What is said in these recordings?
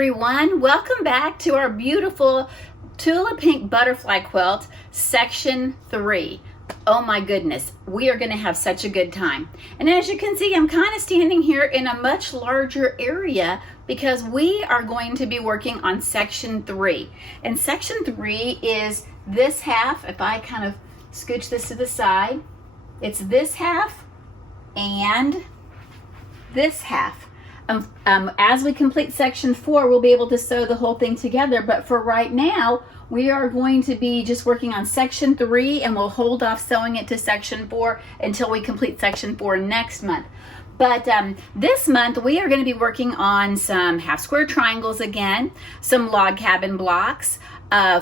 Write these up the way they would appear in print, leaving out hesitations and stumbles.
everyone. Welcome back to our beautiful Tula Pink Butterfly Quilt, Section 3. Oh my goodness, we are going to have such a good time. And as you can see, I'm kind of standing here in a much larger area because we are going to be working on Section 3. And Section 3 is this half. If I kind of scooch this to the side, it's this half and this half. As we complete Section 4, we'll be able to sew the whole thing together, but for right now, we are going to be just working on Section 3, and we'll hold off sewing it to Section 4 until we complete Section 4 next month. But this month, we are going to be working on some half square triangles again, some log cabin blocks,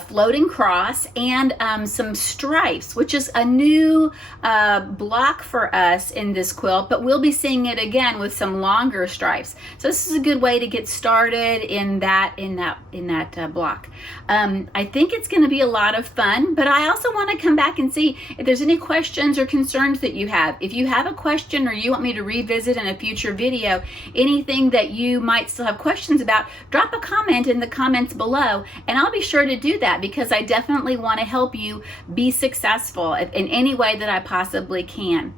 floating cross, and some stripes, which is a new block for us in this quilt, but we'll be seeing it again with some longer stripes. So this is a good way to get started in that block. I think it's going to be a lot of fun, but I also want to come back and see if there's any questions or concerns that you have. If you have a question or you want me to revisit in a future video, anything that you might still have questions about, drop a comment in the comments below, and I'll be sure to do that because I definitely want to help you be successful in any way that I possibly can.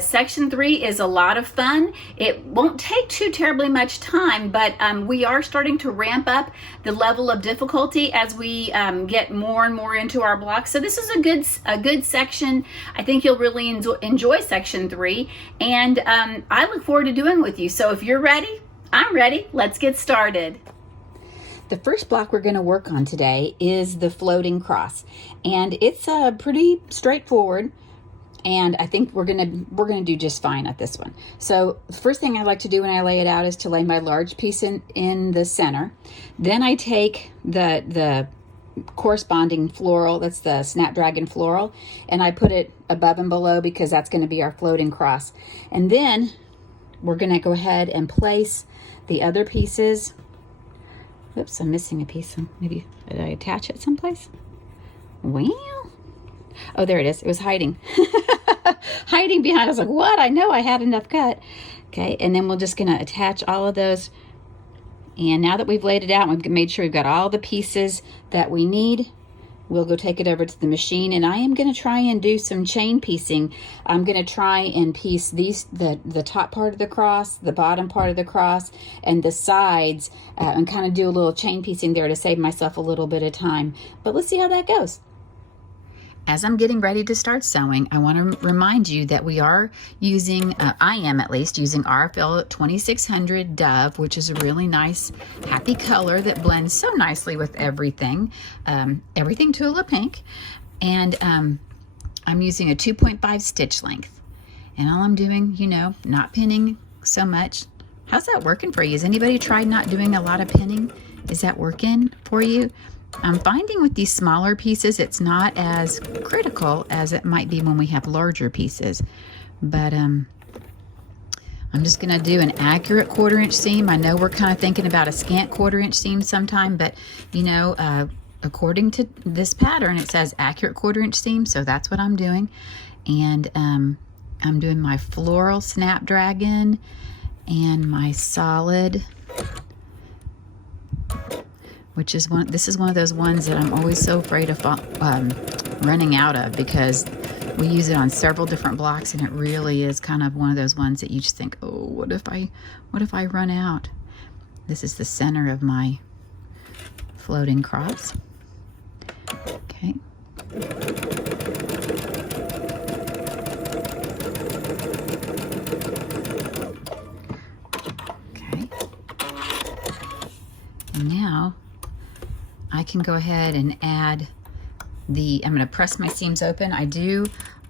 Section 3 is a lot of fun. It won't take too terribly much time, but we are starting to ramp up the level of difficulty as we get more and more into our blocks. So this is a good section. I think you'll really enjoy Section 3, and I look forward to doing it with you. So if you're ready, I'm ready. Let's get started. The first block we're going to work on today is the floating cross, and it's pretty straightforward, and I think we're gonna do just fine at this one. So the first thing I like to do when I lay it out is to lay my large piece in the center. Then I take the corresponding floral, that's the Snapdragon floral, and I put it above and below because that's going to be our floating cross. And then we're going to go ahead and place the other pieces. Oops, I'm missing a piece. Maybe, did I attach it someplace? Well, oh, there it is. It was hiding. Hiding behind. I was like, what? I know I had enough cut. Okay, and then we're just going to attach all of those. And now that we've laid it out and we've made sure we've got all the pieces that we need, we'll go take it over to the machine, and I am going to try and do some chain piecing. I'm going to try and piece the top part of the cross, the bottom part of the cross, and the sides, and kind of do a little chain piecing there to save myself a little bit of time. But let's see how that goes. As I'm getting ready to start sewing, I want to remind you that we are using, I am at least, using RFL 2600 Dove, which is a really nice, happy color that blends so nicely with everything, everything Tula Pink. And I'm using a 2.5 stitch length. And all I'm doing, you know, not pinning so much. How's that working for you? Has anybody tried not doing a lot of pinning? Is that working for you? I'm finding with these smaller pieces, it's not as critical as it might be when we have larger pieces. But I'm just going to do an accurate 1/4 inch seam. I know we're kind of thinking about a scant 1/4 inch seam sometime, but you know, according to this pattern, it says accurate 1/4 inch seam, so that's what I'm doing. And I'm doing my floral Snapdragon and my solid, which is this is one of those ones that I'm always so afraid of running out of, because we use it on several different blocks, and it really is kind of one of those ones that you just think, oh, what if I run out? This is the center of my floating cross. Okay. Okay. And now I can go ahead and add I'm going to press my seams open. I do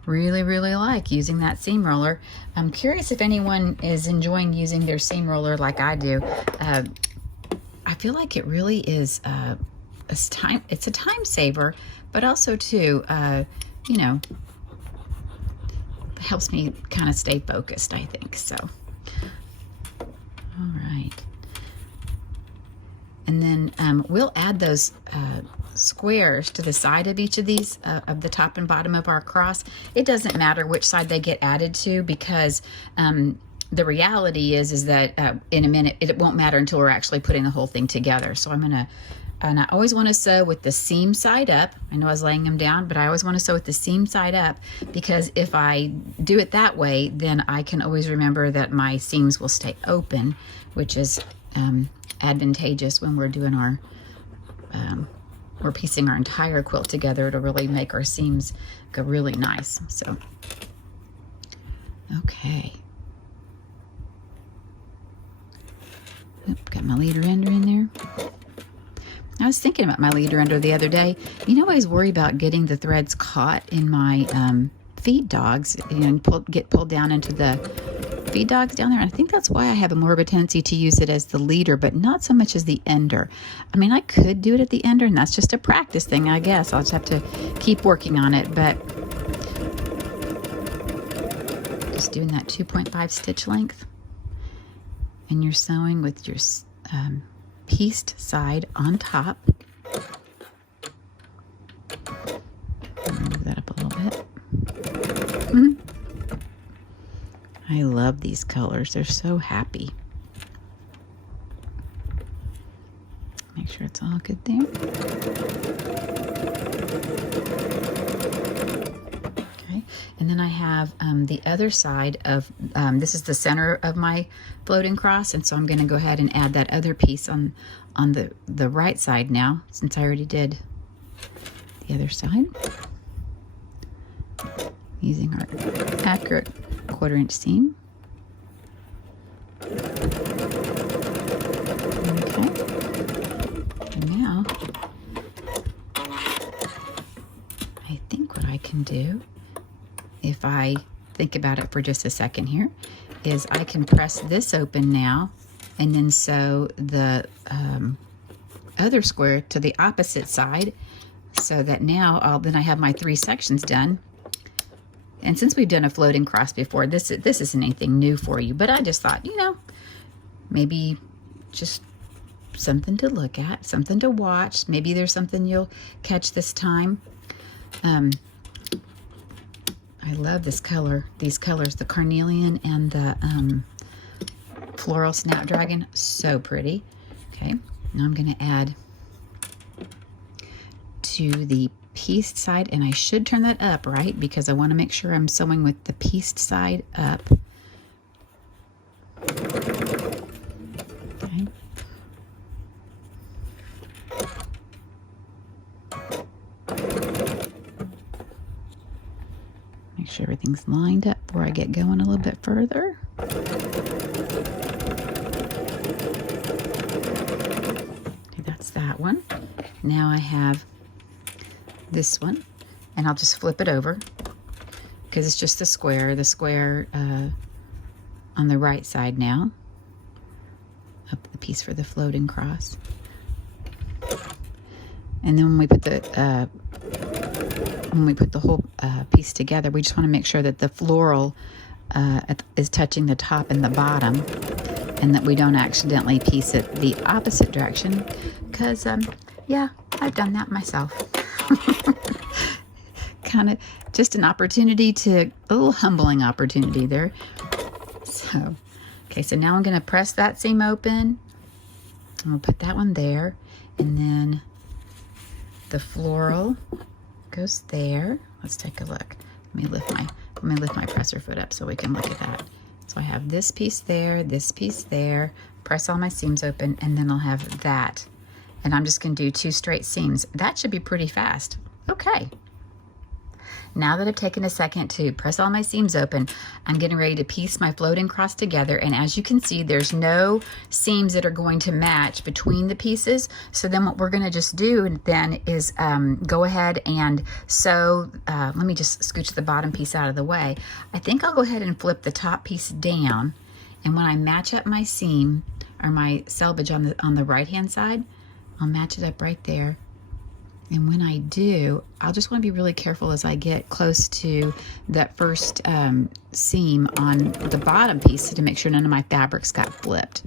really like using that seam roller. I'm curious if anyone is enjoying using their seam roller like I do. I feel like it really is it's a time saver, but also too, you know, helps me kind of stay focused, I think. So, all right. And then we'll add those squares to the side of each of these, of the top and bottom of our cross. It doesn't matter which side they get added to, because the reality is that in a minute, it won't matter until we're actually putting the whole thing together. So I'm gonna, and I always want to sew with the seam side up. I know I was laying them down, but I always want to sew with the seam side up, because if I do it that way, then I can always remember that my seams will stay open, which is advantageous when we're doing our, we're piecing our entire quilt together to really make our seams go really nice. So, okay. Oop, got my leader ender in there. I was thinking about my leader ender the other day. You know, I always worry about getting the threads caught in my feed dogs and get pulled down into the feed dogs down there. And I think that's why I have more of a tendency to use it as the leader, but not so much as the ender. I mean, I could do it at the ender, and that's just a practice thing, I guess. I'll just have to keep working on it, but just doing that 2.5 stitch length. And you're sewing with your pieced side on top. Move that up a little bit. I love these colors. They're so happy. Make sure it's all good there. Okay, and then I have the other side of, this is the center of my floating cross, and so I'm going to go ahead and add that other piece on the right side now, since I already did the other side. Using our accurate 1/4 inch seam. Okay. And now, I think what I can do, if I think about it for just a second here, is I can press this open now and then sew the other square to the opposite side, so that now then I have my 3 sections done. And since we've done a floating cross before, this isn't anything new for you, but I just thought, you know, maybe just something to look at, something to watch. Maybe there's something you'll catch this time. I love this color, these colors, the carnelian and the floral snapdragon, so pretty. Okay, now I'm going to add to the pieced side, and I should turn that up, right? Because I want to make sure I'm sewing with the pieced side up. Okay. Make sure everything's lined up before I get going a little bit further. Okay, that's that one. Now I have this one, and I'll just flip it over because it's just the square on the right side now. Up the piece for the floating cross. And then when we put the whole piece together, we just want to make sure that the floral is touching the top and the bottom, and that we don't accidentally piece it the opposite direction, because yeah, I've done that myself. Kind of just an opportunity a little humbling opportunity there. So, okay, so now I'm going to press that seam open. I'm going to put that one there, and then the floral goes there. Let's take a look. Let me lift my presser foot up so we can look at that. So I have this piece there, press all my seams open, and then I'll have that. And I'm just going to do 2 straight seams. That should be pretty fast. Okay. Now that I've taken a second to press all my seams open, I'm getting ready to piece my floating cross together. And as you can see, there's no seams that are going to match between the pieces. So then what we're going to just do then is go ahead and sew. Let me just scooch the bottom piece out of the way. I think I'll go ahead and flip the top piece down. And when I match up my seam or my selvage on the right-hand side, I'll match it up right there. And when I do, I'll just want to be really careful as I get close to that first seam on the bottom piece to make sure none of my fabrics got flipped.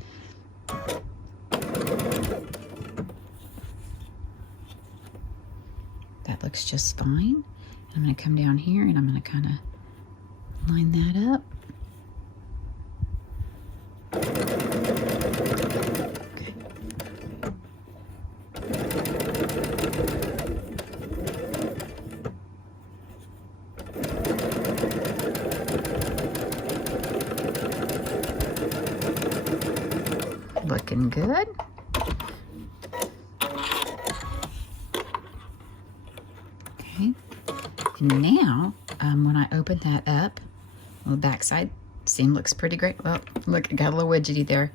That looks just fine. I'm going to come down here and I'm going to kind of line that up. looking good. Okay, and now when I open that up, well, the back side seam looks pretty great. Well, look, it got a little widgety there.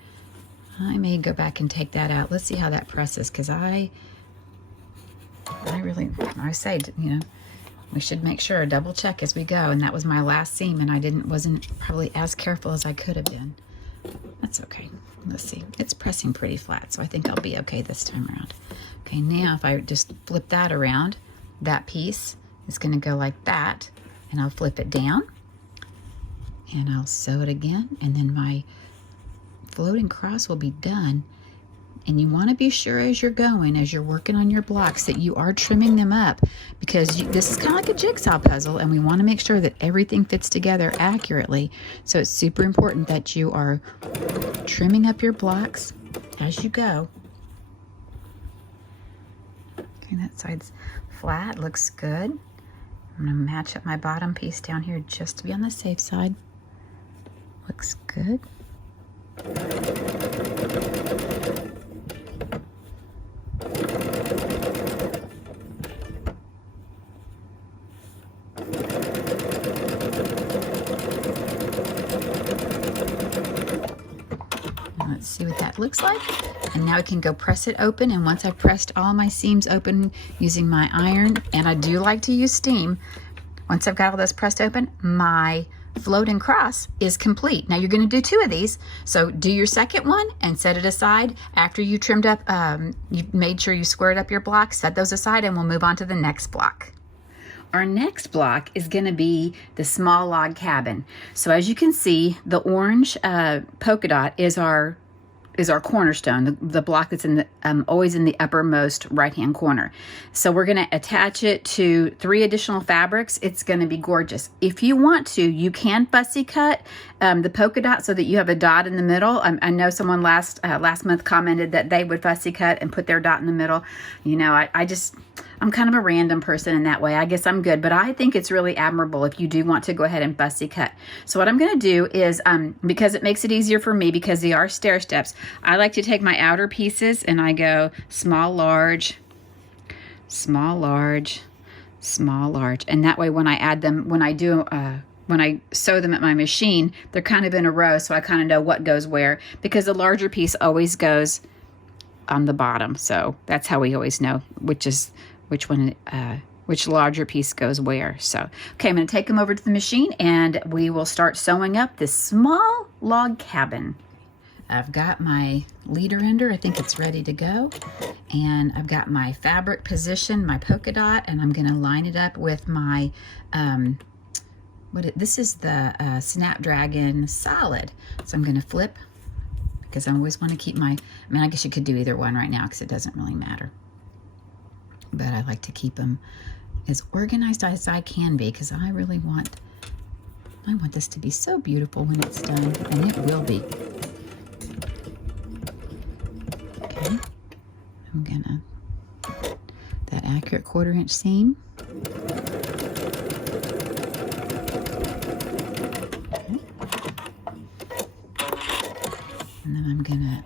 I may go back and take that out. Let's see how that presses, because I say, you know, we should make sure, double check as we go. And that was my last seam, and I wasn't probably as careful as I could have been. That's okay. Let's see. It's pressing pretty flat, so I think I'll be okay this time around. Okay, now if I just flip that around, that piece is going to go like that, and I'll flip it down, and I'll sew it again, and then my floating cross will be done. And you want to be sure as you're working on your blocks, that you are trimming them up, because this is kind of like a jigsaw puzzle, and we want to make sure that everything fits together accurately. So it's super important that you are trimming up your blocks as you go. Okay, that side's flat, looks good. I'm going to match up my bottom piece down here just to be on the safe side. Looks good. Let's see what that looks like. And now I can go press it open. And once I've pressed all my seams open using my iron, and I do like to use steam, once I've got all this pressed open, my floating cross is complete. Now you're going to do 2 of these. So do your second one and set it aside. After you trimmed up, you made sure you squared up your blocks, set those aside, and we'll move on to the next block. Our next block is going to be the small log cabin. So as you can see, the orange polka dot is our cornerstone, the block that's in the always in the uppermost right-hand corner. So we're going to attach it to 3 additional fabrics. It's going to be gorgeous. If you want to, you can fussy cut the polka dot so that you have a dot in the middle. I know someone last month commented that they would fussy cut and put their dot in the middle. You know, I'm kind of a random person in that way. I guess I'm good, but I think it's really admirable if you do want to go ahead and fussy cut. So what I'm going to do is, because it makes it easier for me, because they are stair steps, I like to take my outer pieces and I go small, large, small, large, small, large. And that way when I add them, when I sew them at my machine, they're kind of in a row, so I kind of know what goes where, because the larger piece always goes on the bottom. So that's how we always know which larger piece goes where. So, okay, I'm going to take them over to the machine and we will start sewing up this small log cabin. I've got my leader ender. I think it's ready to go. And I've got my fabric position, my polka dot, and I'm going to line it up with my, this is the Snapdragon Solid. So I'm going to flip, because I always want to keep I guess you could do either one right now because it doesn't really matter. But I like to keep them as organized as I can be, because I want this to be so beautiful when it's done, and it will be. Okay, I'm gonna that accurate 1/4 inch seam. Okay. And then I'm gonna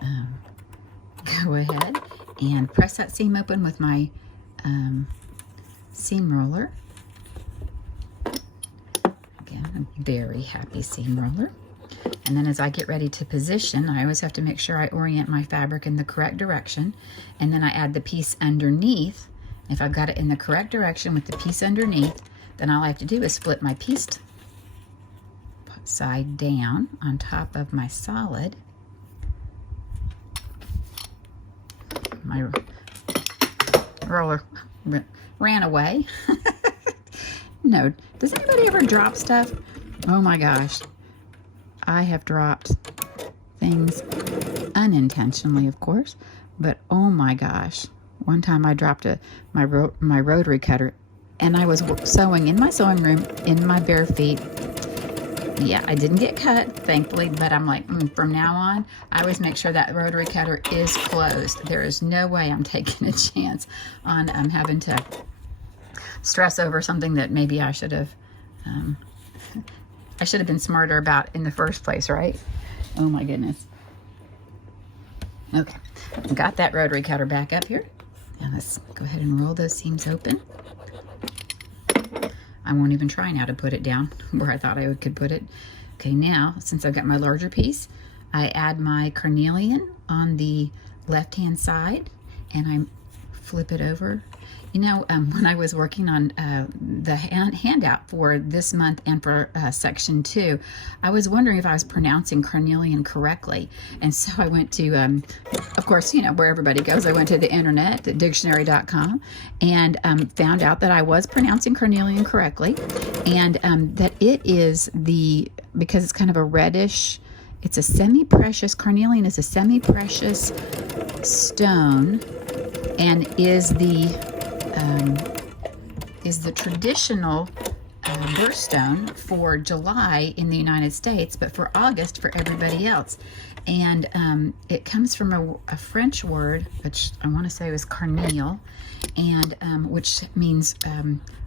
go ahead and press that seam open with my seam roller. Again, a very happy seam roller. And then as I get ready to position, I always have to make sure I orient my fabric in the correct direction. And then I add the piece underneath. If I've got it in the correct direction with the piece underneath, then all I have to do is flip my piece side down on top of my solid. My roller ran away. No, does anybody ever drop stuff? Oh my gosh, I have dropped things unintentionally, of course, but oh my gosh, one time I dropped my rotary cutter, and I was sewing in my sewing room in my bare feet. Yeah, I didn't get cut, thankfully, but I'm like, from now on, I always make sure that rotary cutter is closed. There is no way I'm taking a chance on having to stress over something that maybe I should have been smarter about in the first place, right? Oh my goodness. Okay, got that rotary cutter back up here. And let's go ahead and roll those seams open. I won't even try now to put it down where I thought I could put it. Okay, now, since I've got my larger piece, I add my carnelian on the left-hand side, and I flip it over. You know, when I was working on the handout for this month and for section 2, I was wondering if I was pronouncing carnelian correctly. And so I went to, of course, you know, where everybody goes, I went to the internet, at dictionary.com, and found out that I was pronouncing carnelian correctly, and that it is because it's kind of a reddish, it's a semi-precious, carnelian is a semi-precious stone, and is the traditional birthstone for July in the United States, but for August for everybody else. And it comes from a French word, which I want to say was carnel, and which means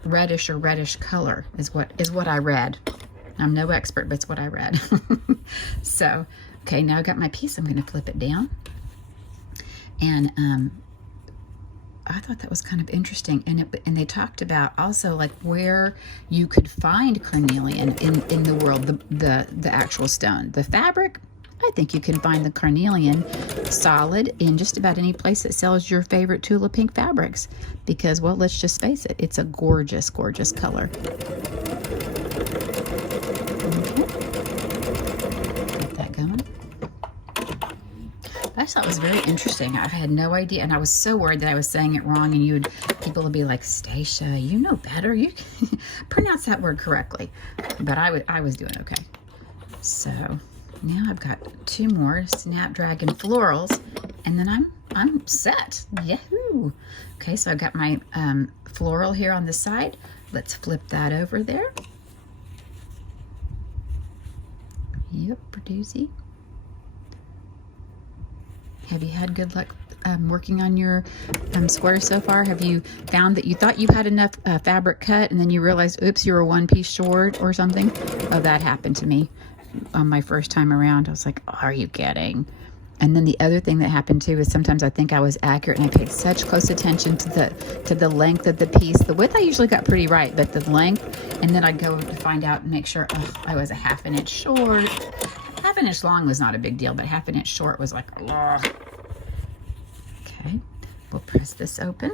reddish or reddish color is what I read. I'm no expert, but it's what I read. So, okay, now I've got my piece. I'm going to flip it down, and I thought that was kind of interesting, and they talked about also like where you could find carnelian in the world, the actual stone. The fabric, I think you can find the carnelian solid in just about any place that sells your favorite Tula Pink fabrics, because, well, let's just face it, it's a gorgeous, gorgeous color. Okay. Get that going. I just thought it was very interesting. I had no idea, and I was so worried that I was saying it wrong, and people would be like, Stacia, you know better. You pronounce that word correctly. But I was doing okay. So now I've got 2 more Snapdragon florals, and then I'm set. Yahoo! Okay, so I've got my floral here on the side. Let's flip that over there. Yep, doozy. Have you had good luck working on your squares so far? Have you found that you thought you had enough fabric cut, and then you realized, oops, you were 1 piece short or something? Oh, that happened to me on my first time around. I was like, oh, are you kidding? And then the other thing that happened too is sometimes I think I was accurate, and I paid such close attention to the length of the piece. The width I usually got pretty right, but the length, and then I'd go to find out and make sure, oh, I was a 1/2 inch short. 1/2 inch long was not a big deal, but 1/2 inch short was like, ugh. Okay, we'll press this open,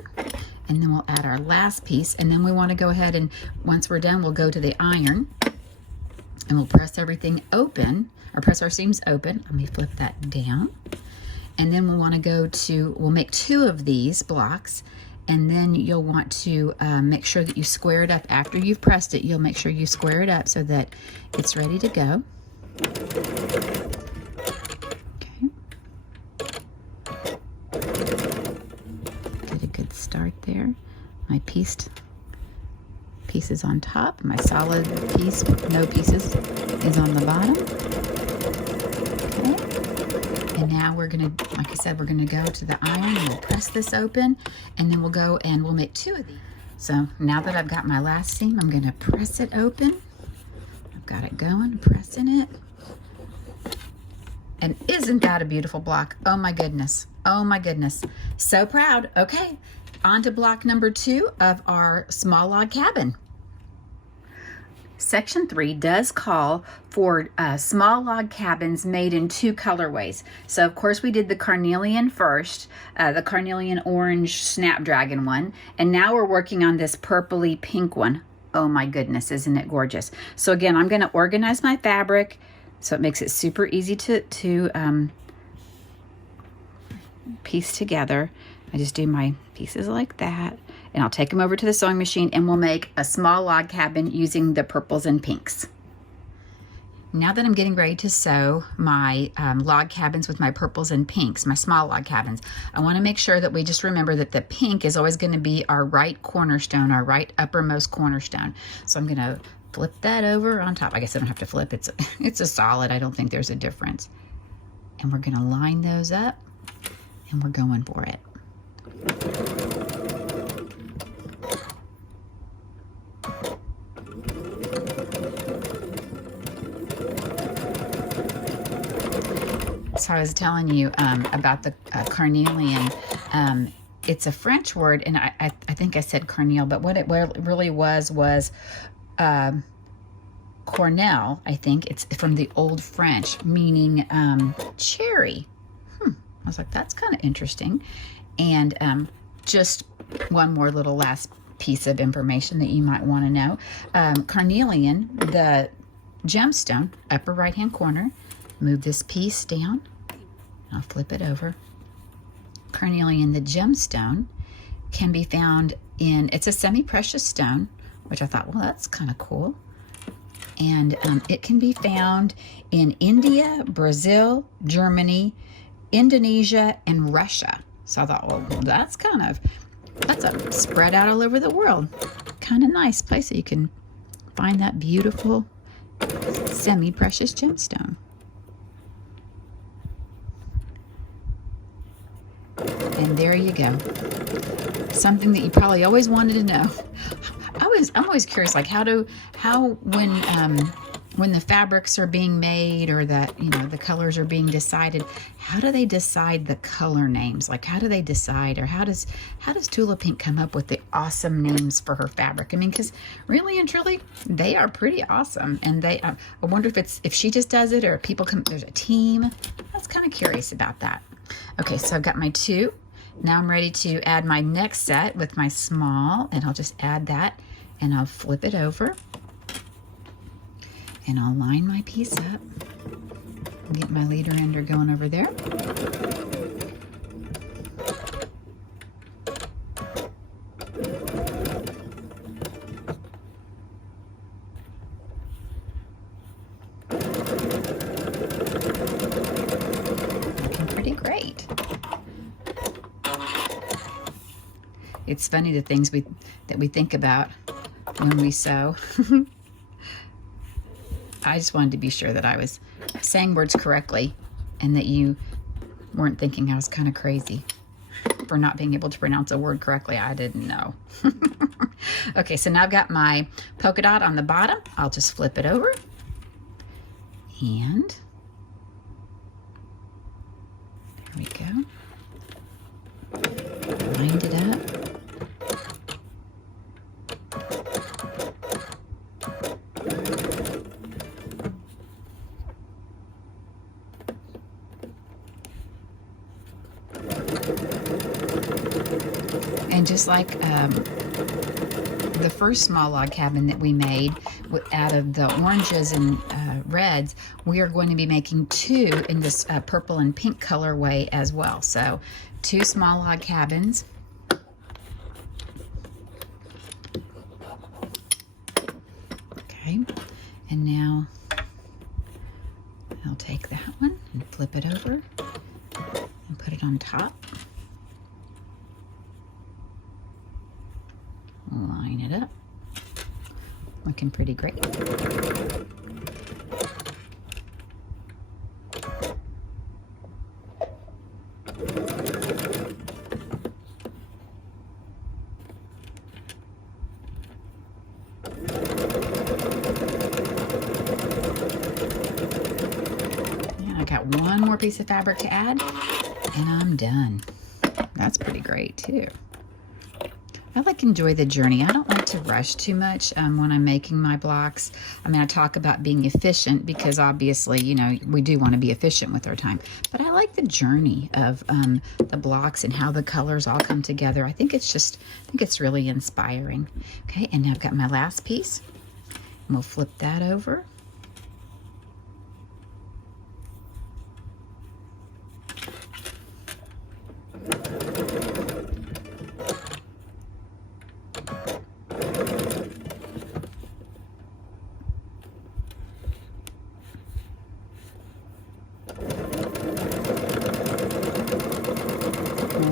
and then we'll add our last piece, and then we want to go ahead and once we're done, we'll go to the iron, and we'll press everything open, or press our seams open. Let me flip that down, and then we'll want to we'll make 2 of these blocks, and then you'll want to make sure that you square it up. After you've pressed it, you'll make sure you square it up so that it's ready to go. Okay. Get a good start there. My piece is on top. My solid piece with no pieces is on the bottom. Okay. And now we're going to, like I said, we're going to go to the iron, and we'll press this open, and then we'll go and we'll make 2 of these. So now that I've got my last seam, I'm going to press it open. I've got it going, pressing it. And isn't that a beautiful block? Oh my goodness. Oh my goodness. So proud. Okay, on to block number 2 of our small log cabin. Section 3 does call for small log cabins made in 2 colorways. So of course we did the carnelian first, the carnelian orange snapdragon one, and now we're working on this purpley pink one. Oh my goodness, isn't it gorgeous? So again, I'm going to organize my fabric so it makes it super easy to piece together. I just do my pieces like that, and I'll take them over to the sewing machine, and we'll make a small log cabin using the purples and pinks. Now that I'm getting ready to sew my log cabins with my purples and pinks, my small log cabins, I want to make sure that we just remember that the pink is always going to be our right cornerstone, our right uppermost cornerstone. So I'm going to flip that over on top. I guess I don't have to flip. It's a solid. I don't think there's a difference. And we're going to line those up, and we're going for it. So I was telling you about the carnelian. It's a French word, and I think I said carnel, but what it really was cornel. I think it's from the Old French, meaning cherry. I was like, that's kind of interesting. And just one more little last piece of information that you might want to know. Carnelian, the gemstone, upper right hand corner. Move this piece down. I'll flip it over. Carnelian, the gemstone, can be found in, it's a semi-precious stone, which I thought, well, that's kind of cool. And it can be found in India, Brazil, Germany, Indonesia, and Russia. So I thought, well, that's a spread out all over the world. Kind of nice place that you can find that beautiful semi-precious gemstone. And there you go. Something that you probably always wanted to know. I'm always curious, like when the fabrics are being made, or the colors are being decided, how do they decide the color names? Like, how do they decide, or how does Tula Pink come up with the awesome names for her fabric? I mean, because really and truly, they are pretty awesome. And I wonder if she just does it, or if people come, there's a team. I was kind of curious about that. Okay, so I've got my 2. Now I'm ready to add my next set with my small, and I'll just add that, and I'll flip it over, and I'll line my piece up, get my leader ender going over there. Looking pretty great. It's funny the things that we think about when we sew. I just wanted to be sure that I was saying words correctly, and that you weren't thinking I was kind of crazy for not being able to pronounce a word correctly. I didn't know. Okay, so now I've got my polka dot on the bottom. I'll just flip it over, and there we go. Lined it up. And just like the first small log cabin that we made out of the oranges and reds, we are going to be making 2 in this purple and pink colorway as well. So 2 small log cabins. Okay, and now I'll take that one and flip it over and put it on top. Line it up. Looking pretty great. I got one more piece of fabric to add, and I'm done. That's pretty great too. I enjoy the journey. I don't like to rush too much when I'm making my blocks. I mean, I talk about being efficient because obviously, you know, we do want to be efficient with our time. But I like the journey of the blocks and how the colors all come together. I think it's really inspiring. Okay, and now I've got my last piece. And we'll flip that over.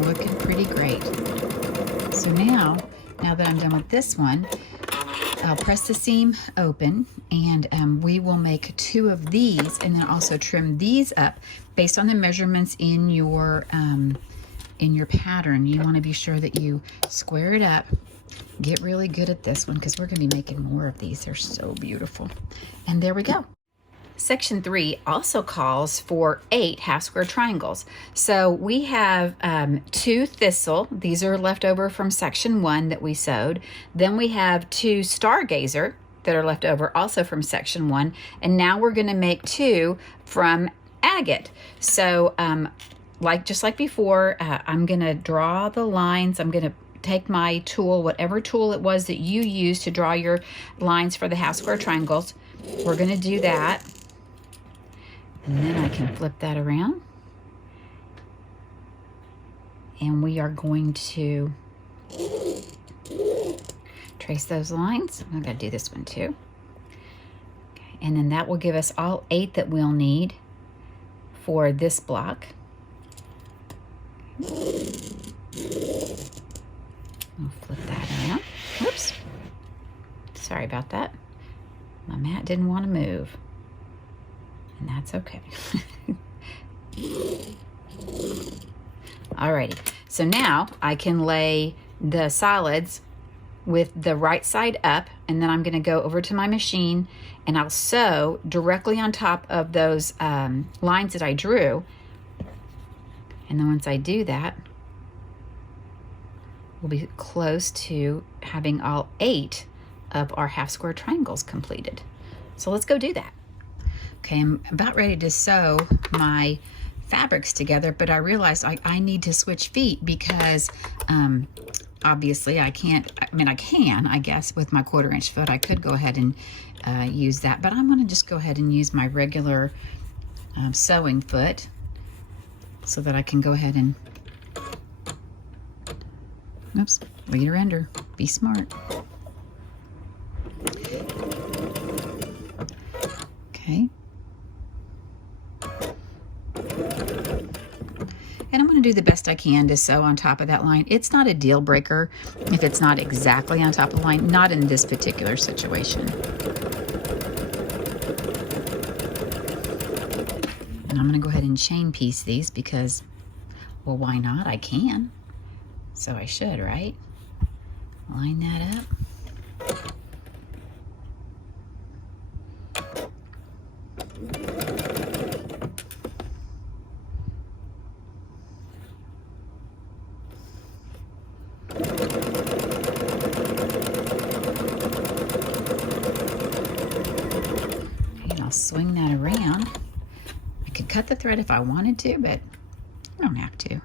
Looking pretty great. So now that I'm done with this one, I'll press the seam open, and we will make 2 of these, and then also trim these up based on the measurements in your pattern. You want to be sure that you square it up. Get really good at this one because we're going to be making more of these. They're so beautiful. And there we go. Section 3 also calls for 8 half square triangles. So we have 2 thistle. These are left over from section 1 that we sewed. Then we have 2 stargazer that are left over also from section 1. And now we're going to make 2 from agate. So just like before, I'm going to draw the lines. I'm going to take my tool, whatever tool it was that you used to draw your lines for the half square triangles. We're going to do that. And then I can flip that around. And we are going to trace those lines. I'm going to do this one too. Okay. And then that will give us all 8 that we'll need for this block. I'll flip that around. Whoops. Sorry about that. My mat didn't want to move. And that's okay. Alrighty, so now I can lay the solids with the right side up, and then I'm going to go over to my machine and I'll sew directly on top of those lines that I drew. And then once I do that, we'll be close to having all 8 of our half square triangles completed. So let's go do that. Okay, I'm about ready to sew my fabrics together, but I realized I need to switch feet because obviously I can't, I can, I guess, with my 1/4 inch foot. I could go ahead and use that, but I'm gonna just go ahead and use my regular sewing foot so that I can go ahead and, oops, read or ender, be smart. Okay. And I'm going to do the best I can to sew on top of that line. It's not a deal breaker if it's not exactly on top of the line, not in this particular situation. And I'm going to go ahead and chain piece these because, well, why not? I can. So I should, right? Line that up. Swing that around. I could cut the thread if I wanted to, but I don't have to.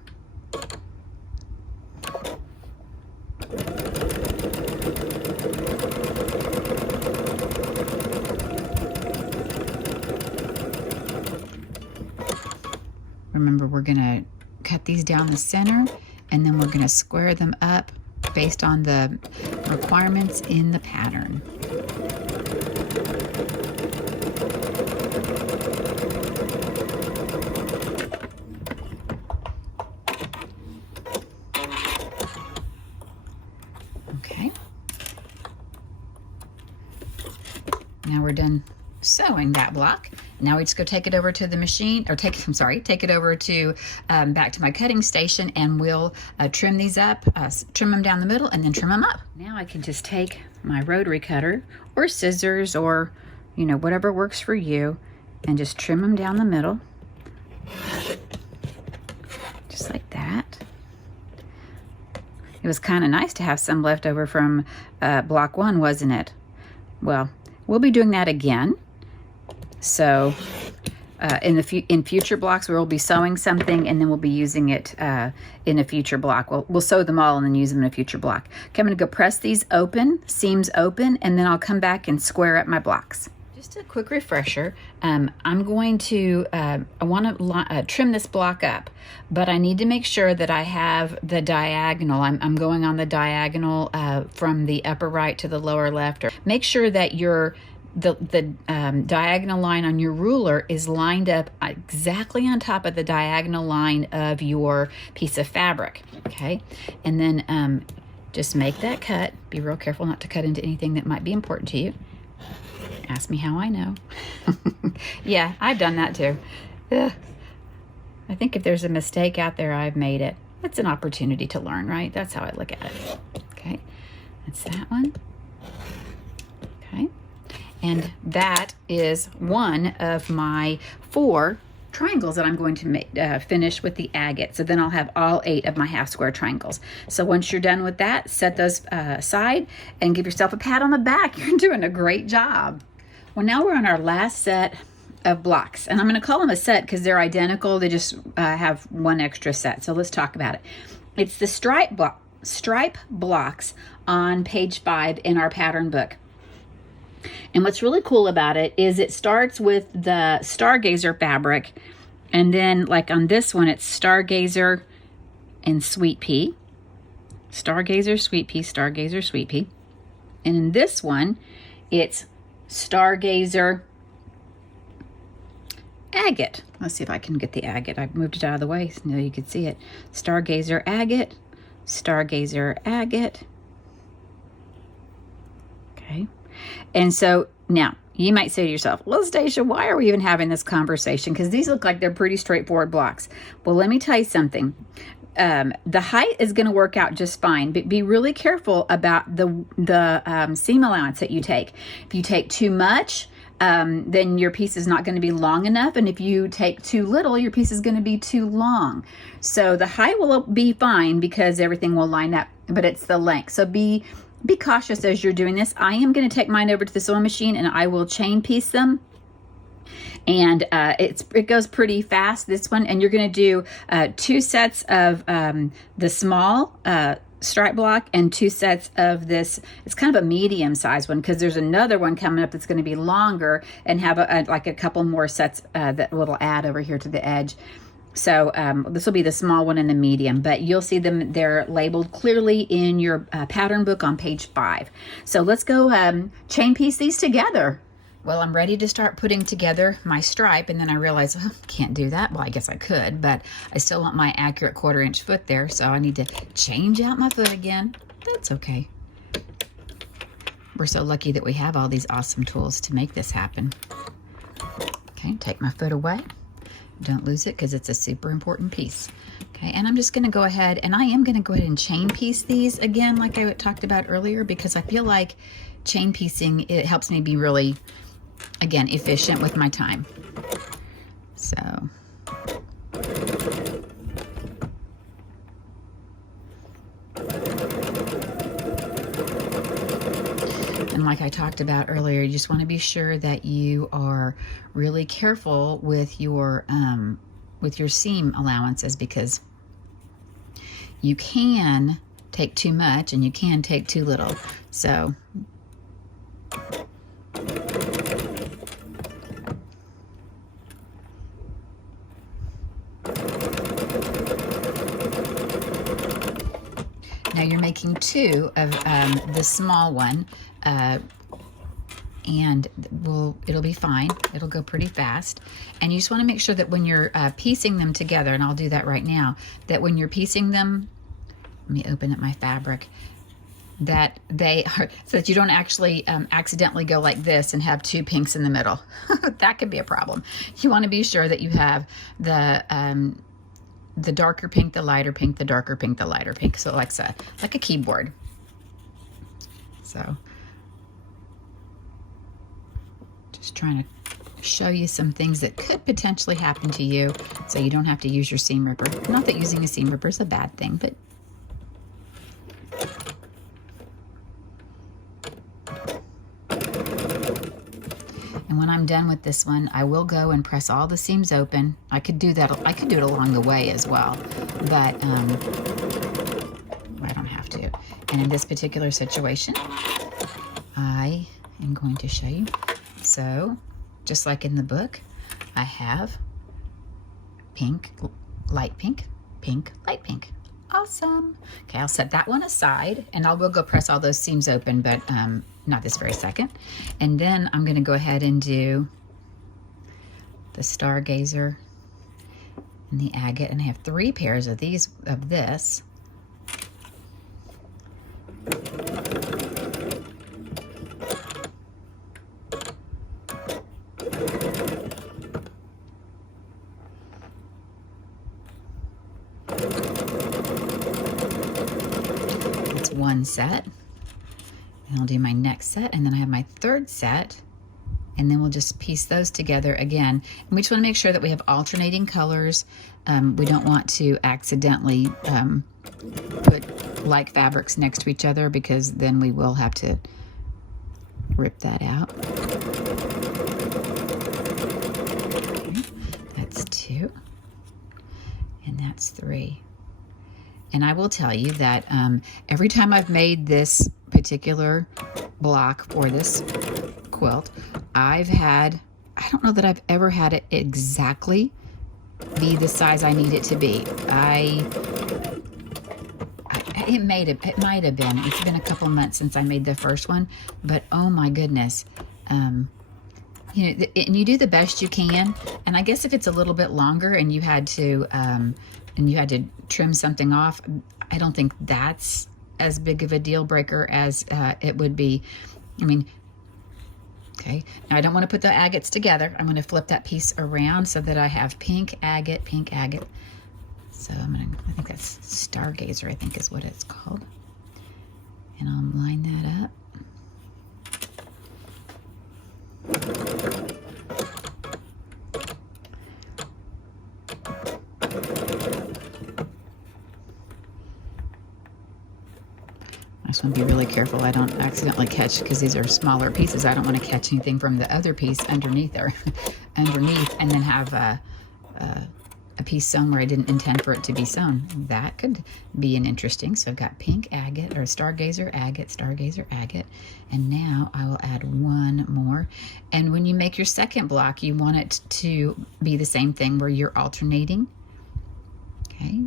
Remember, we're going to cut these down the center, and then we're going to square them up based on the requirements in the pattern. Okay. Now we're done sewing that block. Now we just go take it over to the machine, or take it over to back to my cutting station, and we'll trim these up, trim them down the middle, and then trim them up. Now I can just take my rotary cutter or scissors or, you know, whatever works for you, and just trim them down the middle, just like that. It was kind of nice to have some left over from block 1, wasn't it? Well, we'll be doing that again. So in future blocks, we'll be sewing something, and then we'll be using it in a future block. We'll sew them all and then use them in a future block. Okay, I'm going to go press these open, seams open, and then I'll come back and square up my blocks. Just a quick refresher. I'm going to, I want to trim this block up, but I need to make sure that I have the diagonal. I'm going on the diagonal from the upper right to the lower left. Or make sure that the diagonal line on your ruler is lined up exactly on top of the diagonal line of your piece of fabric. Okay, and then just make that cut. Be real careful not to cut into anything that might be important to you. Ask me how I know. Yeah, I've done that too. Ugh. I think if there's a mistake out there, I've made it. It's an opportunity to learn, right? That's how I look at it. Okay, that's that one. Okay, And that is one of my 4 triangles that I'm going to finish with the agate. So then I'll have all 8 of my half square triangles. So once you're done with that, set those aside and give yourself a pat on the back. You're doing a great job. Well, now we're on our last set of blocks, and I'm going to call them a set because they're identical. They just have one extra set. So let's talk about it. It's the stripe blocks on page 5 in our pattern book. And what's really cool about it is it starts with the Stargazer fabric, and then like on this one, it's Stargazer and Sweet Pea. Stargazer, Sweet Pea, Stargazer, Sweet Pea. And in this one, it's Stargazer agate. Let's see if I can get the agate. I moved it out of the way so you could see it. Stargazer agate, Stargazer agate. Okay. And so now you might say to yourself, well, Stacia, why are we even having this conversation? Because these look like they're pretty straightforward blocks. Well, let me tell you something. The height is going to work out just fine, but be really careful about the seam allowance that you take. If you take too much, then your piece is not going to be long enough. And if you take too little, your piece is going to be too long. So the height will be fine because everything will line up, but it's the length. So be cautious as you're doing this. I am going to take mine over to the sewing machine and I will chain piece them. And it goes pretty fast, this one. And you're going to do 2 sets of the small stripe block and 2 sets of this. It's kind of a medium sized one because there's another one coming up that's going to be longer and have like a couple more sets that will add over here to the edge. So this will be the small one and the medium, but you'll see them, they're labeled clearly in your pattern book on page 5. So let's go chain piece these together. Well, I'm ready to start putting together my stripe, and then I realized, oh, can't do that. Well, I guess I could, but I still want my accurate 1/4 inch foot there, so I need to change out my foot again. That's okay. We're so lucky that we have all these awesome tools to make this happen. Okay, take my foot away. Don't lose it because it's a super important piece. Okay, and I'm just going to go ahead, and I am going to go ahead and chain piece these again like I talked about earlier, because I feel like chain piecing, it helps me be really, again, efficient with my time. So and like I talked about earlier, you just want to be sure that you are really careful with your seam allowances, because you can take too much and you can take too little. So now you're making 2 of the small one, and it'll be fine. It'll go pretty fast. And you just want to make sure that when you're piecing them together, and I'll do that right now, that when you're piecing them, let me open up my fabric, that they are, so that you don't actually accidentally go like this and have 2 pinks in the middle. That could be a problem. You want to be sure that you have the darker pink, the lighter pink, the darker pink, the lighter pink. So like a keyboard. So just trying to show you some things that could potentially happen to you so you don't have to use your seam ripper. Not that using a seam ripper is a bad thing, but and when I'm done with this one, I will go and press all the seams open. I could do that. I could do it along the way as well, but I don't have to. And in this particular situation, I am going to show you. So, just like in the book, I have pink, light pink, pink, light pink. Awesome. Okay, I'll set that one aside, and I will go press all those seams open, but not this very second. And then I'm going to go ahead and do the Stargazer and the agate, and I have 3 pairs of these, of this. That's one set. And I'll do my next set, and then I have my 3rd set and then we'll just piece those together again. And we just want to make sure that we have alternating colors. We don't want to accidentally put like fabrics next to each other, because then we will have to rip that out. Okay, that's 2, and that's 3. And I will tell you that every time I've made this particular block for this quilt, I don't know that I've ever had it exactly be the size I need it to be. It might have been. It's been a couple months since I made the first one, but oh my goodness. You know, and you do the best you can. And I guess if it's a little bit longer and you had to trim something off, I don't think that's as big of a deal breaker as it would be. I mean, okay, now I don't want to put the agates together. I'm going to flip that piece around so that I have pink agate. So I think that's Stargazer, I think is what it's called. And I'll line that up. I just want to be really careful I don't accidentally catch, because these are smaller pieces, I don't want to catch anything from the other piece underneath there, and then have a piece sewn where I didn't intend for it to be sewn. That could be an interesting. So I've got pink agate, or Stargazer agate, and now I will add 1 more. And when you make your second block, you want it to be the same thing where you're alternating. Okay,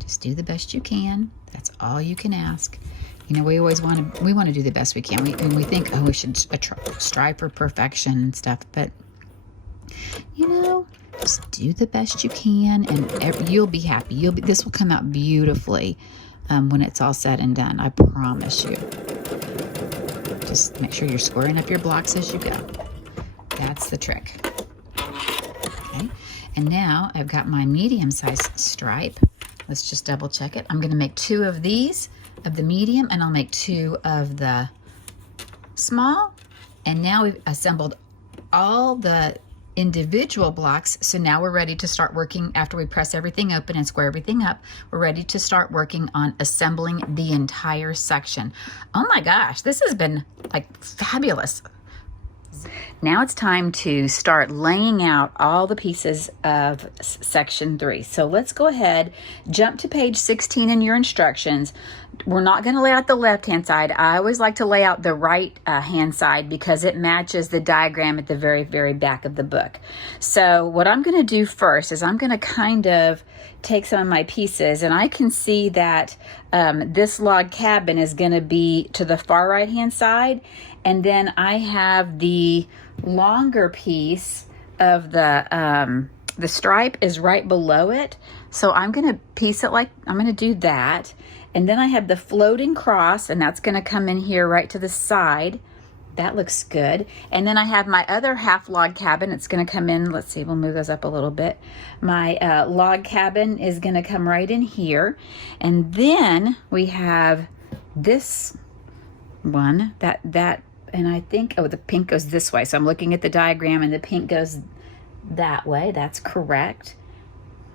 just do the best you can. That's all you can ask. You know, we always want to do the best we can. We think, oh, we should strive for perfection and stuff, but you know, just do the best you can, and you'll be happy. This will come out beautifully when it's all said and done. I promise you. Just make sure you're squaring up your blocks as you go. That's the trick. Okay, and now I've got my medium-sized stripe. Let's just double check it. I'm going to make 2 of these, of the medium, and I'll make 2 of the small. And now we've assembled all the individual blocks. So now we're ready to start working. After we press everything open and square everything up, we're ready to start working on assembling the entire section. Oh my gosh, this has been like fabulous. Now it's time to start laying out all the pieces of section 3. So let's go ahead, jump to page 16 in your instructions. We're not going to lay out the left-hand side. I always like to lay out the right-hand side because it matches the diagram at the very, very back of the book. So what I'm going to do first is I'm going to kind of take some of my pieces, and I can see that this log cabin is going to be to the far right-hand side, and then I have the longer piece of the stripe is right below it. So I'm going to piece it like, I'm going to do that. And then I have the floating cross, and that's going to come in here right to the side. That looks good. And then I have my other half log cabin. It's going to come in. Let's see, we'll move those up a little bit. My log cabin is going to come right in here. And then we have this one, and I think, oh, the pink goes this way. So I'm looking at the diagram, and the pink goes that way. That's correct.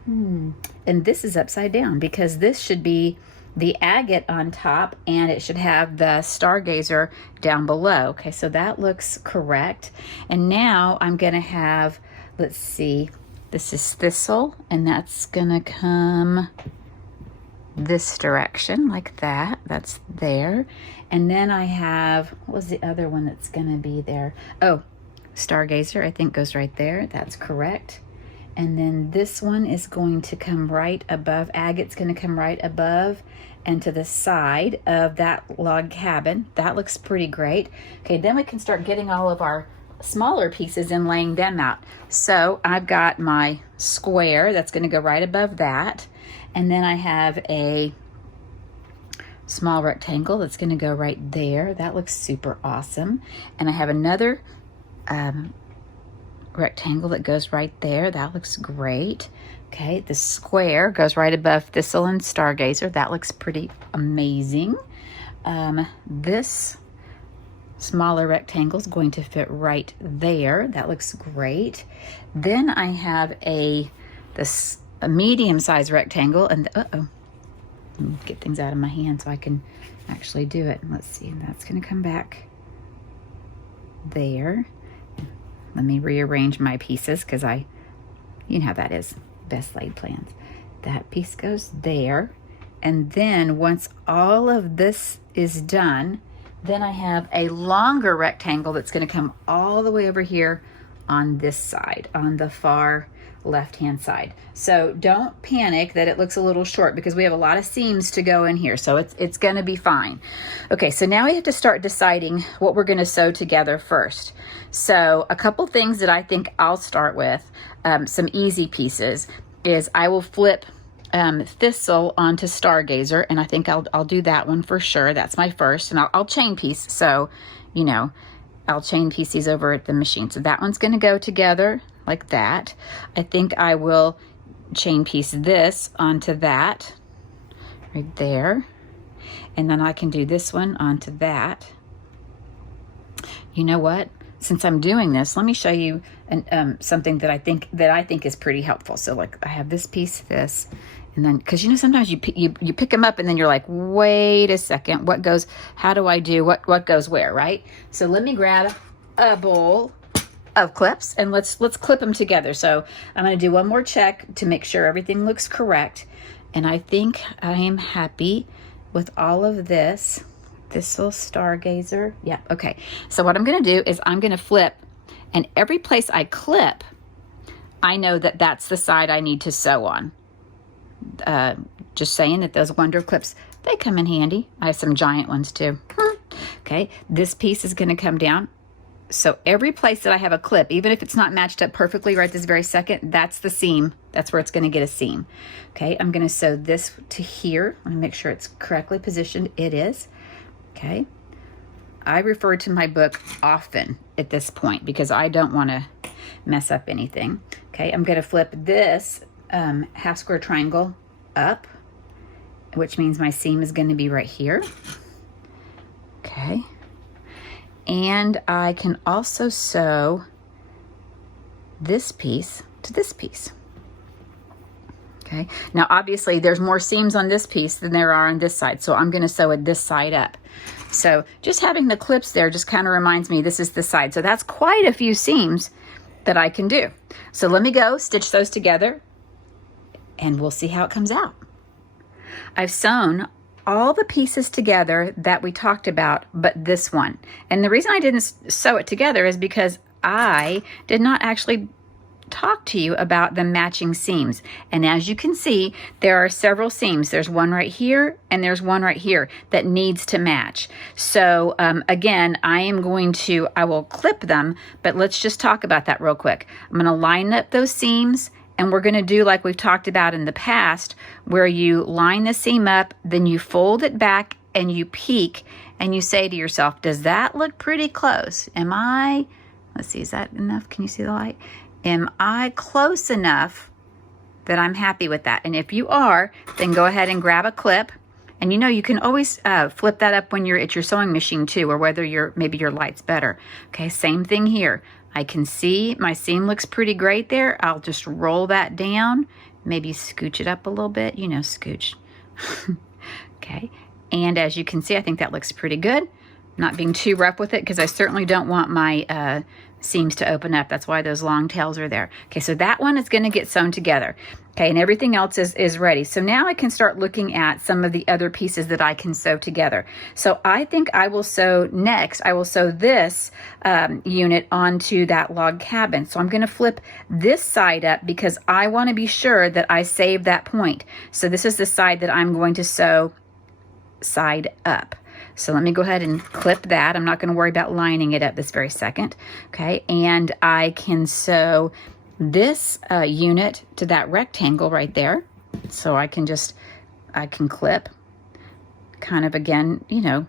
And this is upside down because this should be the agate on top, and it should have the Stargazer down below. Okay, so that looks correct. And now I'm going to have, let's see, this is thistle, and that's going to come this direction like that. That's there. And then I have, what was the other one that's going to be there? Oh, Stargazer, I think, goes right there. That's correct. And then this one is going to come right above, agate's going to come right above and to the side of that log cabin. That looks pretty great. Okay, then we can start getting all of our smaller pieces and laying them out. So I've got my square that's going to go right above that. And then I have a small rectangle that's going to go right there. That looks super awesome. And I have another rectangle that goes right there. That looks great. Okay, the square goes right above thistle and Stargazer. That looks pretty amazing. This smaller rectangle is going to fit right there. That looks great. Then I have a medium-sized rectangle, and get things out of my hand so I can actually do it. Let's see, that's going to come back there. Let me rearrange my pieces because you know how that is, best laid plans. That piece goes there, and then once all of this is done, then I have a longer rectangle that's going to come all the way over here on this side, on the far left-hand side. So don't panic that it looks a little short because we have a lot of seams to go in here, so it's going to be fine. Okay, so now we have to start deciding what we're going to sew together first. So a couple things that I think I'll start with, some easy pieces, is I will flip Thistle onto Stargazer, and I think I'll do that one for sure. That's my first, and I'll chain piece, so you know, I'll chain piece these over at the machine. So that one's going to go together like that. I think I will chain piece this onto that right there, and then I can do this one onto that. You know what? Since I'm doing this, let me show you something that I think is pretty helpful. So like I have this piece, this, and then because you know sometimes you pick them up and then you're like, wait a second, what goes? How do I do what goes where, right? So let me grab a bowl of clips and let's clip them together. So I'm going to do one more check to make sure everything looks correct, and I think I am happy with all of this. Thistle, Stargazer. Yeah, okay. So what I'm going to do is I'm going to flip, and every place I clip, I know that that's the side I need to sew on. Just saying that those Wonder Clips, they come in handy. I have some giant ones too. Okay, this piece is going to come down. So every place that I have a clip, even if it's not matched up perfectly right this very second, that's the seam. That's where it's going to get a seam. Okay, I'm going to sew this to here. I want to make sure it's correctly positioned. It is. Okay, I refer to my book often at this point because I don't want to mess up anything. Okay, I'm going to flip this half square triangle up, which means my seam is going to be right here. Okay, and I can also sew this piece to this piece. Okay, now obviously there's more seams on this piece than there are on this side, so I'm going to sew it this side up. So just having the clips there just kind of reminds me this is the side. So that's quite a few seams that I can do. So let me go stitch those together and we'll see how it comes out. I've sewn all the pieces together that we talked about, but this one. And the reason I didn't sew it together is because I did not actually talk to you about the matching seams. And as you can see, there are several seams. There's one right here and there's one right here that needs to match. So again, I will clip them, but let's just talk about that real quick. I'm going to line up those seams, and we're going to do like we've talked about in the past, where you line the seam up, then you fold it back and you peek and you say to yourself, does that look pretty close? Let's see, is that enough? Can you see the light? Am I close enough that I'm happy with that? And if you are, then go ahead and grab a clip. And you know, you can always flip that up when you're at your sewing machine too, or whether maybe your light's better. Okay, same thing here. I can see my seam looks pretty great there. I'll just roll that down, maybe scooch it up a little bit, you know, scooch. Okay, and as you can see, I think that looks pretty good. Not being too rough with it because I certainly don't want my seams to open up. That's why those long tails are there. Okay, so that one is going to get sewn together. Okay, and everything else is ready. So now I can start looking at some of the other pieces that I can sew together. So I think I will sew next, I will sew this unit onto that log cabin. So I'm going to flip this side up because I want to be sure that I save that point. So this is the side that I'm going to sew side up. So let me go ahead and clip that. I'm not going to worry about lining it up this very second. Okay, and I can sew this unit to that rectangle right there. So I can clip kind of, again, you know,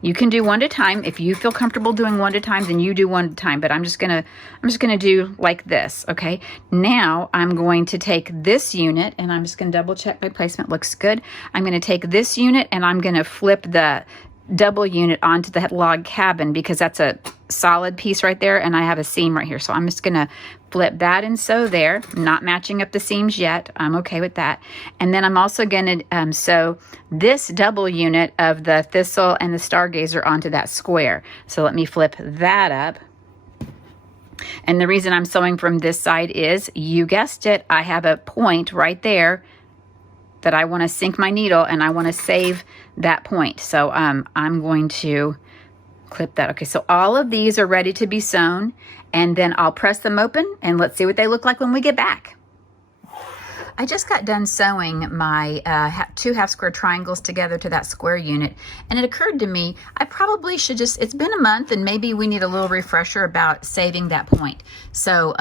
you can do one at a time. If you feel comfortable doing one at a time, then you do one at a time, but I'm just gonna do like this. Okay, now I'm going to take this unit, and I'm just gonna double check my placement looks good. I'm gonna take this unit and I'm gonna flip the double unit onto the log cabin because that's a solid piece right there, and I have a seam right here. So I'm just gonna flip that and sew there, not matching up the seams yet. I'm okay with that. And then I'm also gonna sew this double unit of the thistle and the stargazer onto that square. So let me flip that up. And the reason I'm sewing from this side is, you guessed it, I have a point right there that I want to sink my needle, and I want to save that point. So I'm going to clip that. Okay, so all of these are ready to be sewn, and then I'll press them open and let's see what they look like when we get back. I just got done sewing my 2 half square triangles together to that square unit, and it occurred to me I probably should just, it's been a month and maybe we need a little refresher about saving that point. So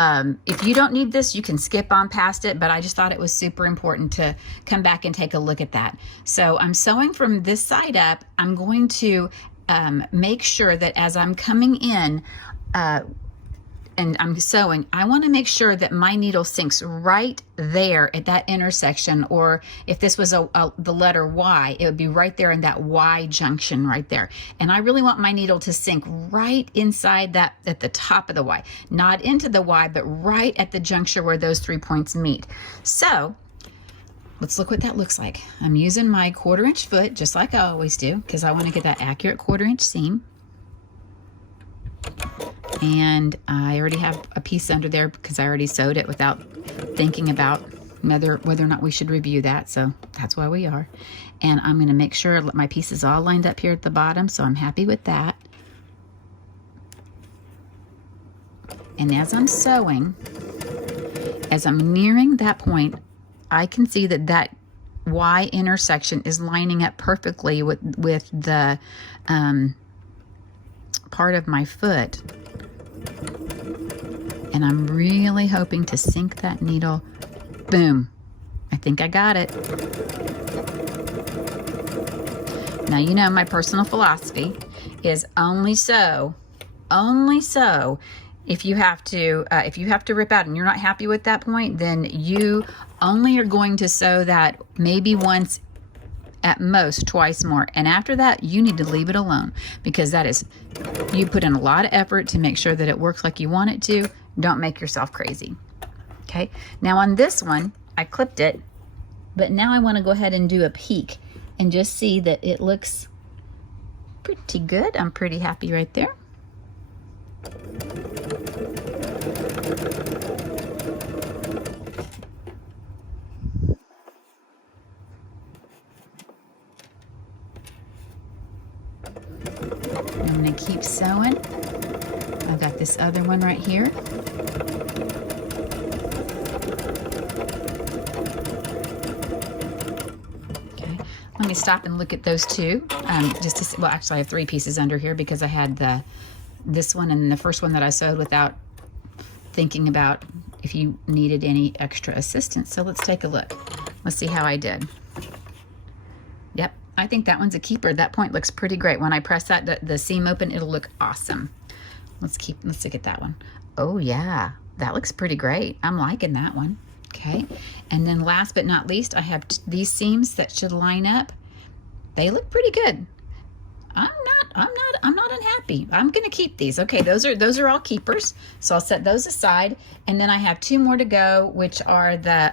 if you don't need this, you can skip on past it, but I just thought it was super important to come back and take a look at that. So I'm sewing from this side up. I'm going to make sure that as I'm coming in, and I'm sewing, I want to make sure that my needle sinks right there at that intersection, or if this was the letter Y, it would be right there in that Y junction right there. And I really want my needle to sink right inside that, at the top of the Y, not into the Y, but right at the juncture where those 3 points meet. So let's look what that looks like. I'm using my 1/4 inch foot, just like I always do, because I want to get that accurate 1/4 inch seam. And I already have a piece under there because I already sewed it without thinking about whether or not we should review that. So that's why we are. And I'm going to make sure my piece is all lined up here at the bottom. So I'm happy with that. And as I'm sewing, as I'm nearing that point, I can see that that Y intersection is lining up perfectly with the part of my foot. And I'm really hoping to sink that needle. Boom. I think I got it. Now, you know, my personal philosophy is only sew if you have to rip out and you're not happy with that point, then you only are going to sew that maybe once, at most twice more. And after that, you need to leave it alone, because that is, you put in a lot of effort to make sure that it works like you want it to. Don't make yourself crazy. Okay, now on this one, I clipped it, but now I want to go ahead and do a peek and just see that it looks pretty good. I'm pretty happy right there. I'm going to keep sewing. I've got this other one right here. Okay, let me stop and look at those two. Just to see, well, actually I have 3 pieces under here because I had this one and the first one that I sewed without thinking about if you needed any extra assistance. So let's take a look. Let's see how I did. Yep, I think that one's a keeper. That point looks pretty great. When I press that the seam open, it'll look awesome. Let's look at that one. Oh yeah, that looks pretty great. I'm liking that one. Okay, and then last but not least, I have these seams that should line up. They look pretty good. I'm not unhappy. I'm gonna keep these. Okay, those are all keepers. So I'll set those aside, and then I have 2 more to go, which are the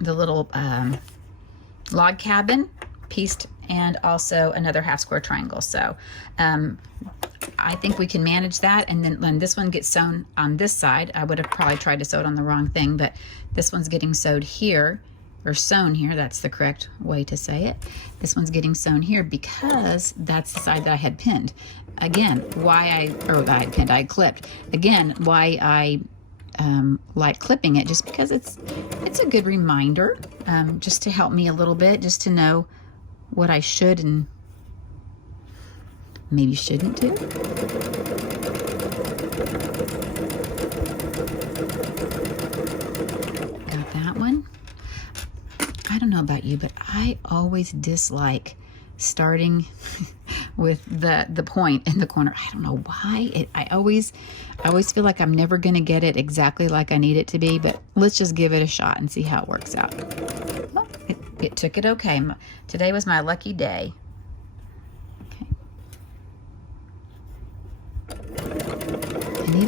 little log cabin pieced, and also another half square triangle. So I think we can manage that. And then when this one gets sewn on this side, I would have probably tried to sew it on the wrong thing, but this one's getting sewed here, or sewn here. That's the correct way to say it. This one's getting sewn here because that's the side that I had pinned. Again, I had clipped. Again, why I like clipping it, just because it's a good reminder, just to help me a little bit, just to know what I should and maybe shouldn't do. Got that one. I don't know about you, but I always dislike starting with the point in the corner. I don't know why. I always feel like I'm never going to get it exactly like I need it to be, but let's just give it a shot and see how it works out. Well, it took it okay. Today was my lucky day.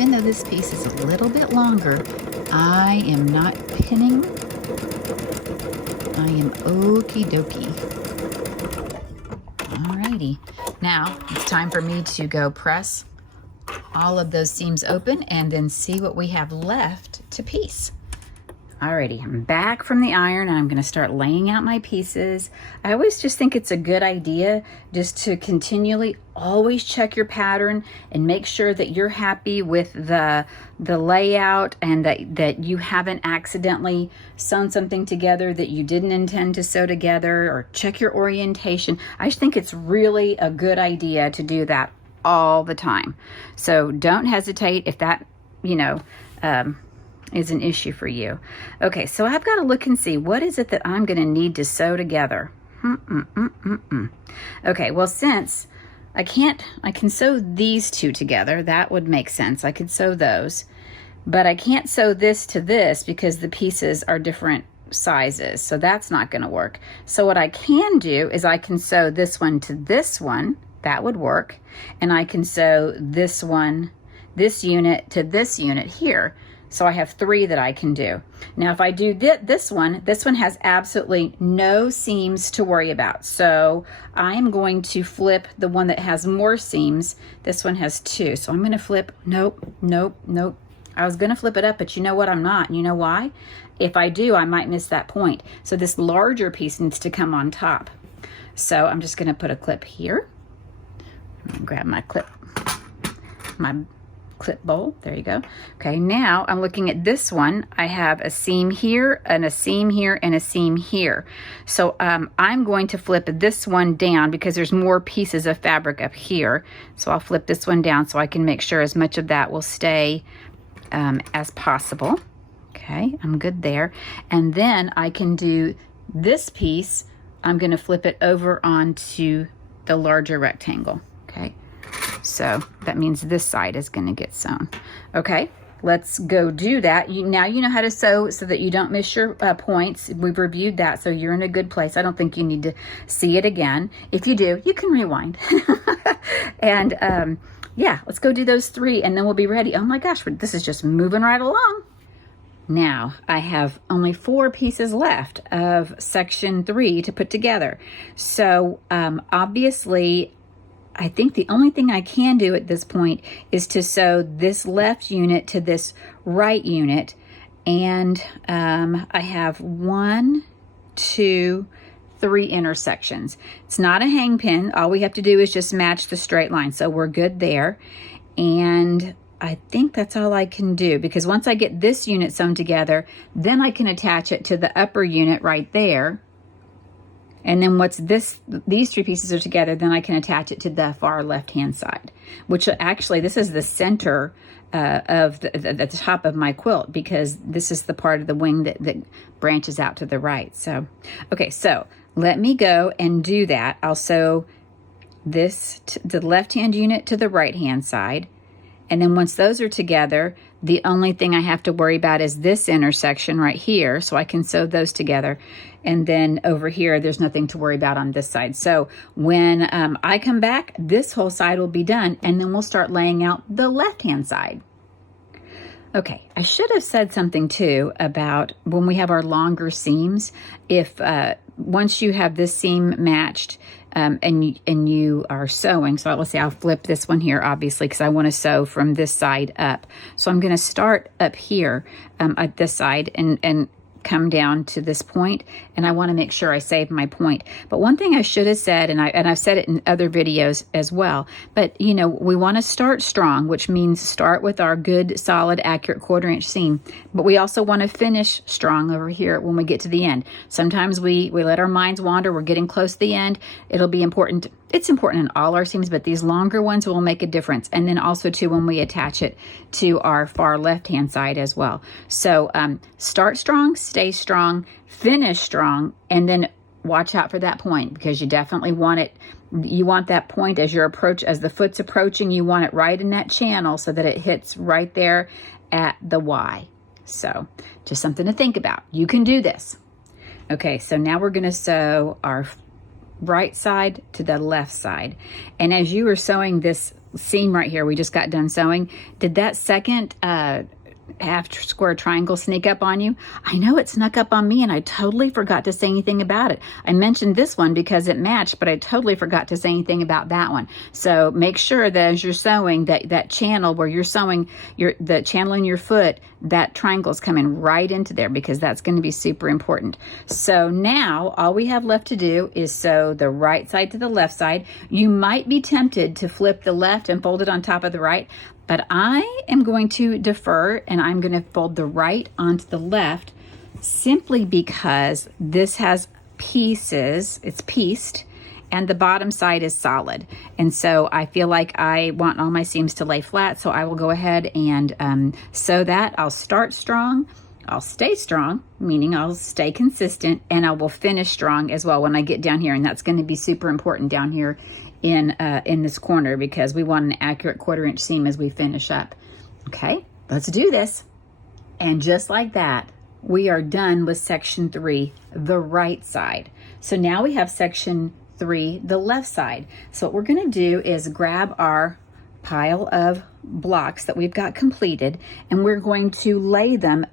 even though this piece is a little bit longer, I am not pinning. I am okie dokie. Alrighty, now it's time for me to go press all of those seams open and then see what we have left to piece. Alrighty, I'm back from the iron and I'm going to start laying out my pieces. I always just think it's a good idea just to continually always check your pattern and make sure that you're happy with the layout and that you haven't accidentally sewn something together that you didn't intend to sew together, or check your orientation. I just think it's really a good idea to do that all the time. So don't hesitate if that, is an issue for you. Okay, so I've got to look and see what is it that I'm going to need to sew together. Okay, well, since I can sew these two together. That would make sense. I could sew those, but I can't sew this to this because the pieces are different sizes, so that's not going to work. So what I can do is I can sew this one to this one. That would work. And I can sew this one, this unit to this unit here. So I have 3 that I can do. Now if I do this one has absolutely no seams to worry about. So I'm going to flip the one that has more seams. This one has 2. So I'm going to flip, nope. I was going to flip it up, but you know what, I'm not. You know why? If I do, I might miss that point. So this larger piece needs to come on top. So I'm just going to put a clip here. I'm going to grab my clip bowl. There you go. Okay, now I'm looking at this one. I have a seam here and a seam here and a seam here. So I'm going to flip this one down because there's more pieces of fabric up here. So I'll flip this one down so I can make sure as much of that will stay as possible. Okay, I'm good there. And then I can do this piece. I'm going to flip it over onto the larger rectangle. Okay. So that means this side is going to get sewn. Okay, let's go do that. Now you know how to sew so that you don't miss your points. We've reviewed that, so you're in a good place. I don't think you need to see it again. If you do, you can rewind. And yeah, let's go do those 3 and then we'll be ready. Oh my gosh, this is just moving right along. Now I have only 4 pieces left of section 3 to put together. So obviously, I think the only thing I can do at this point is to sew this left unit to this right unit. And I have 1, 2, 3 intersections. It's not a hang pin. All we have to do is just match the straight line. So we're good there. And I think that's all I can do, because once I get this unit sewn together, then I can attach it to the upper unit right there. And then once these 3 pieces are together, then I can attach it to the far left-hand side, which actually, this is the center of the top of my quilt, because this is the part of the wing that branches out to the right. So, okay, so let me go and do that. I'll sew this the left-hand unit to the right-hand side. And then once those are together, the only thing I have to worry about is this intersection right here. So I can sew those together. And then over here, there's nothing to worry about on this side. So when I come back, this whole side will be done. And then we'll start laying out the left-hand side. Okay, I should have said something too about when we have our longer seams. If once you have this seam matched, and you are sewing, so let's say I'll flip this one here, obviously, because I want to sew from this side up. So I'm going to start up here at this side and come down to this point, and I want to make sure I save my point. But one thing I should have said, and I've said it in other videos as well, but you know, we want to start strong, which means start with our good, solid, accurate 1/4" seam, but we also want to finish strong over here when we get to the end. Sometimes we let our minds wander. We're getting close to the end. It'll be important. It's important in all our seams, but these longer ones will make a difference. And then also too, when we attach it to our far left-hand side as well. So start strong, stay strong, finish strong, and then watch out for that point, because you definitely want it. You want that point as the foot's approaching, you want it right in that channel so that it hits right there at the Y. So just something to think about. You can do this. Okay, so now we're going to sew our right side to the left side. And as you are sewing this seam right here we just got done sewing, did that second half square triangle sneak up on you? I know it snuck up on me, and I totally forgot to say anything about it. I mentioned this one because it matched, but I totally forgot to say anything about that one. So make sure that as you're sewing, that channel where you're sewing, the channel in your foot, that triangle's coming right into there, because that's going to be super important. So now all we have left to do is sew the right side to the left side. You might be tempted to flip the left and fold it on top of the right, but I am going to defer, and I'm going to fold the right onto the left, simply because this has pieces, it's pieced, and the bottom side is solid. And so I feel like I want all my seams to lay flat, so I will go ahead and sew that. I'll start strong, I'll stay strong, meaning I'll stay consistent, and I will finish strong as well when I get down here. And that's going to be super important down here in this corner, because we want an accurate 1/4 inch seam as we finish up. Okay, let's do this. And just like that, we are done with section 3, the right side. So now we have section 3, the left side. So what we're going to do is grab our pile of blocks that we've got completed, and we're going to lay them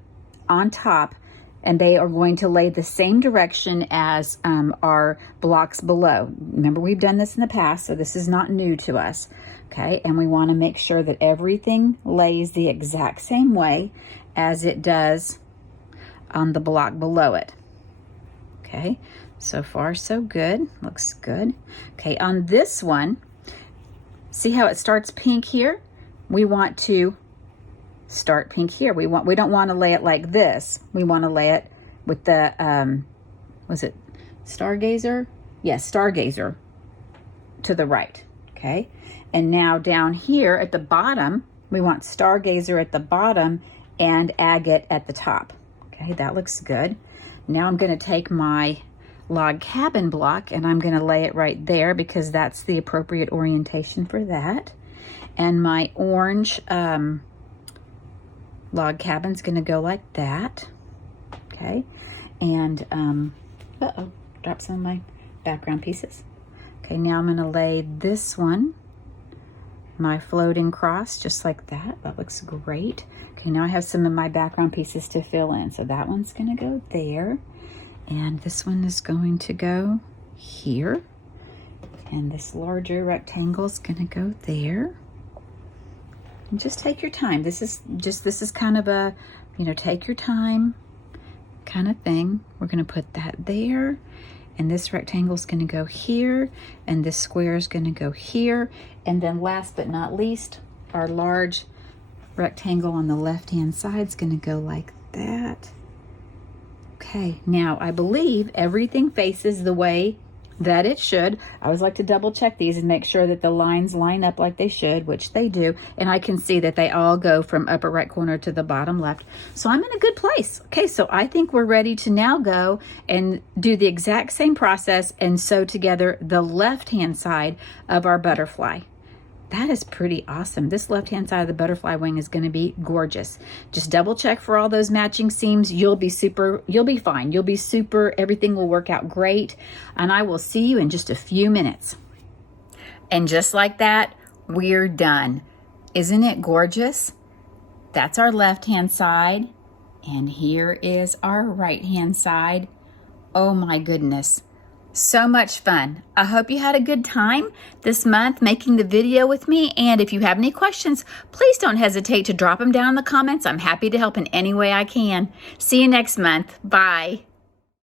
on top, and they are going to lay the same direction as our blocks below. Remember, we've done this in the past, so this is not new to us. Okay, and we want to make sure that everything lays the exact same way as it does on the block below it. Okay, so far so good, looks good. Okay, on this one, see how it starts pink here? We want to start pink here. We don't want to lay it like this. We want to lay it with the was it Stargazer? Yes, Stargazer to the right. Okay, and now down here at the bottom, we want Stargazer at the bottom and Agate at the top. Okay, that looks good. Now I'm going to take my log cabin block, and I'm going to lay it right there, because that's the appropriate orientation for that. And my orange log cabin's going to go like that. Okay, and uh-oh, drop some of my background pieces. Okay, now I'm going to lay this one, my floating cross, just like that. That looks great. Okay, now I have some of my background pieces to fill in. So that one's going to go there, and this one is going to go here, and this larger rectangle is going to go there. And just take your time. This is kind of a, take your time kind of thing. We're going to put that there, and this rectangle is going to go here, and this square is going to go here, and then last but not least, our large rectangle on the left hand side is going to go like that. Okay, now I believe everything faces the way that it should. I always like to double check these and make sure that the lines line up like they should, which they do, and I can see that they all go from upper right corner to the bottom left. So I'm in a good place. Okay, so I think we're ready to now go and do the exact same process and sew together the left hand side of our butterfly. That is pretty awesome. This left-hand side of the butterfly wing is going to be gorgeous. Just double check for all those matching seams. You'll be fine. You'll be super, everything will work out great. And I will see you in just a few minutes. And just like that, we're done. Isn't it gorgeous? That's our left-hand side. And here is our right-hand side. Oh my goodness. So much fun. I hope you had a good time this month making the video with me. And if you have any questions, please don't hesitate to drop them down in the comments. I'm happy to help in any way I can. See you next month. Bye.